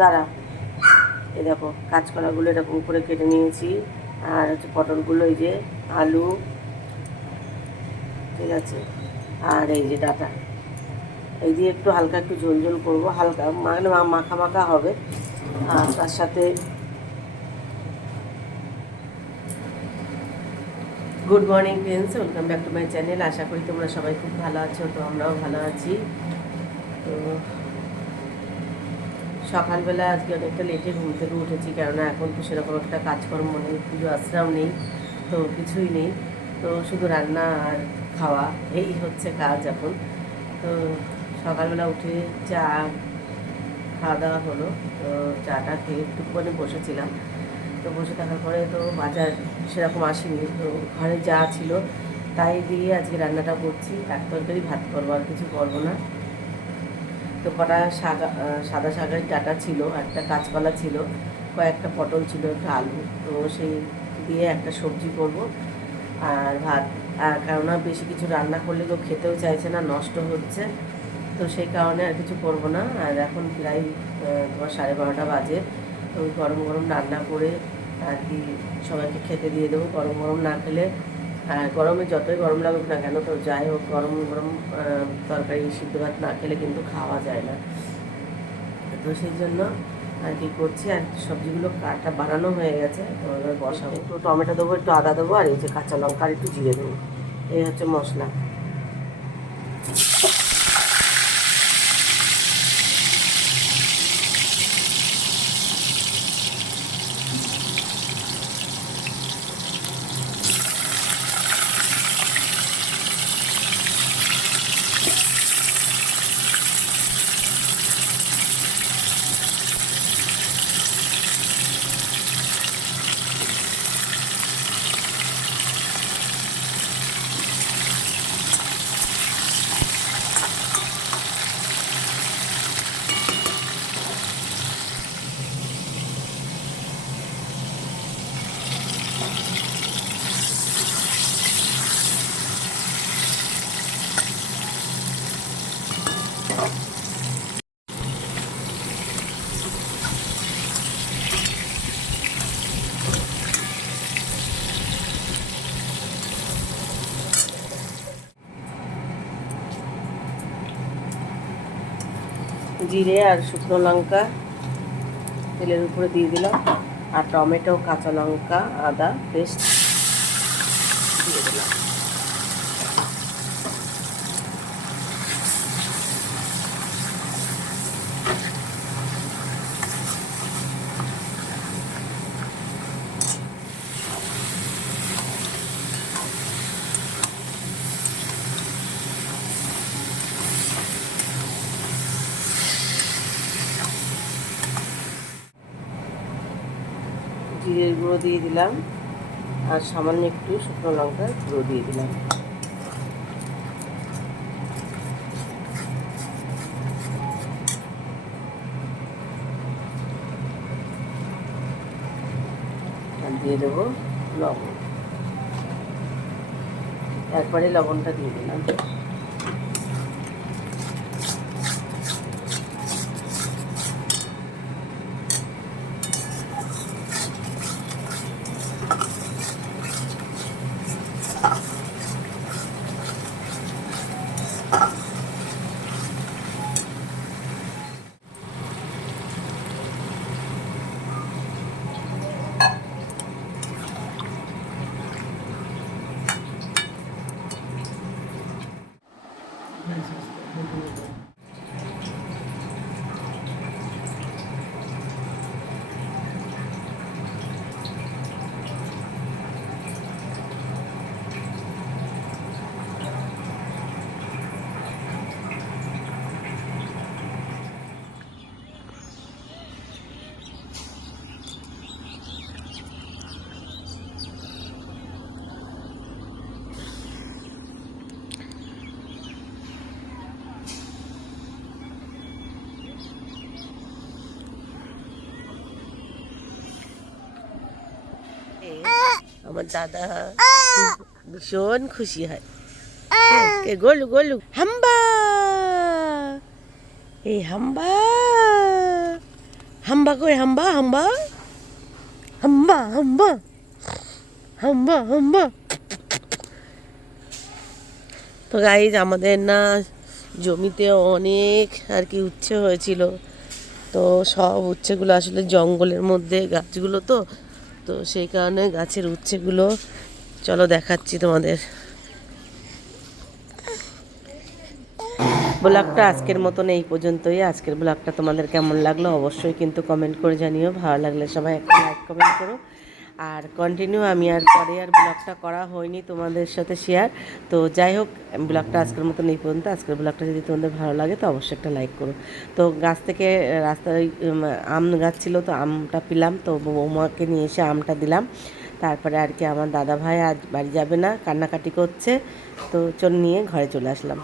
দাঁড়া, এই দেখো কাঁচকলাগুলো এরকম করে কেটে নিয়েছি, আর হচ্ছে পটলগুলো এই যে, আলু, ঠিক আছে, আর এই যে ডাটা, এই দিয়ে একটু হালকা একটু ঝোল ঝোল করবো, হালকা মানে মাখা মাখা হবে। আর তার সাথে good morning friends, welcome back to my channel. আশা করি তোমরা সবাই খুব ভালো আছো, তো আমরাও ভালো আছি। তো সকালবেলা আজকে অনেকটা লেটে ঘুম থেকে উঠেছি, কেননা এখন তো সেরকম একটা কাজকর্ম নেই, পুজো আশ্রাও নেই, তো কিছুই নেই, তো শুধু রান্না আর খাওয়া, এই হচ্ছে কাজ এখন। তো সকালবেলা উঠে চা খাওয়া দাওয়া হলো, তো চাটা খেয়ে একটুখানি বসেছিলাম। তো বসে থাকার পরে তো বাজার সেরকম আসেনি, তো ঘরে যা ছিল তাই দিয়ে আজকে রান্নাটা করছি। এক তরকারি ভাত করবো, আর কিছু করবো না। তো কটা সাদা শাকের ডাঁটা ছিল, একটা কাঁচকলা ছিল, কয়েকটা পটল ছিল, একটা আলু, তো সেই দিয়ে একটা সবজি করব আর ভাত। আর কেননা বেশি কিছু রান্না করলে কেউ খেতেও চাইছে না, নষ্ট হচ্ছে, তো সেই কারণে আর কিছু করবো না। আর এখন প্রায় তোমার 12:30 বাজে, তো গরম গরম রান্না করে আর কি সবাইকে খেতে দিয়ে দেবো। গরম গরম না খেলে, আর গরমে যতই গরম লাগুক না কেন, তো যাই হোক গরম গরম তরকারি সিদ্ধ ভাত না খেলে কিন্তু খাওয়া যায় না। তো সেই জন্য আর কি করছি, আর সবজিগুলো কাটা বানানো হয়ে গেছে, তো এবার বসাবো। একটু টমেটো দেবো, একটু আদা দেবো, আর এই যে কাঁচা লঙ্কা আর একটু জিরে দেবো, এই হচ্ছে মশলা। জিরে আর শুকনো লঙ্কা তেলের উপরে দিয়ে দিলাম, আর টমেটো, কাঁচা লঙ্কা, আদা পেস্ট দিয়ে দিলাম। জিরের গুঁড়ো দিয়ে দিলাম, আর সামান্য একটু শুকনো লঙ্কার গুঁড়ো দিয়ে দিলাম। আর দিয়ে দেবো লবণ, একবারে লবণটা দিয়ে দিলাম। আমার দাদা ভীষণ খুশি হয়। গোলু গোলু হাম্বা, এই হাম্বা হাম্বা কই, হাম্বা হাম্বা হাম্বা হাম্বা হাম্বা হাম্বা। তো গাইজ আমাদের না জমিতে অনেক আর কি উচ্ছে হয়েছিল, তো সব উচ্ছেগুলো আসলে জঙ্গলের মধ্যে গাছগুলো, তো তো সেই কারণে গাছের উচ্ছেগুলো চলো দেখাচ্ছি তোমাদের। ব্লগটা আজকের মতন এই পর্যন্তই। আজকের ব্লগটা তোমাদের কেমন লাগলো অবশ্যই কিন্তু কমেন্ট করে জানিও। ভালো লাগলে সবাই একটা লাইক কমেন্ট করো। আর কন্টিনিউ আমি আর পরে আর ব্লগটা করা হয়নি তোমাদের সাথে শেয়ার। তো যাই হোক, ব্লগটা আজকের মতন এই পর্যন্ত। আজকের ব্লগটা যদি তোমাদের ভালো লাগে তো অবশ্যই একটা লাইক করো। তো গাছ থেকে রাস্তায় আম গাছ ছিল, তো আমটা পেলাম, তো বৌমাকে নিয়ে এসে আমটা দিলাম। তারপরে আর কি আমার দাদা ভাই আজ বাড়ি যাবে না, কান্নাকাটি করছে, তো চল নিয়ে ঘরে চলে আসলাম।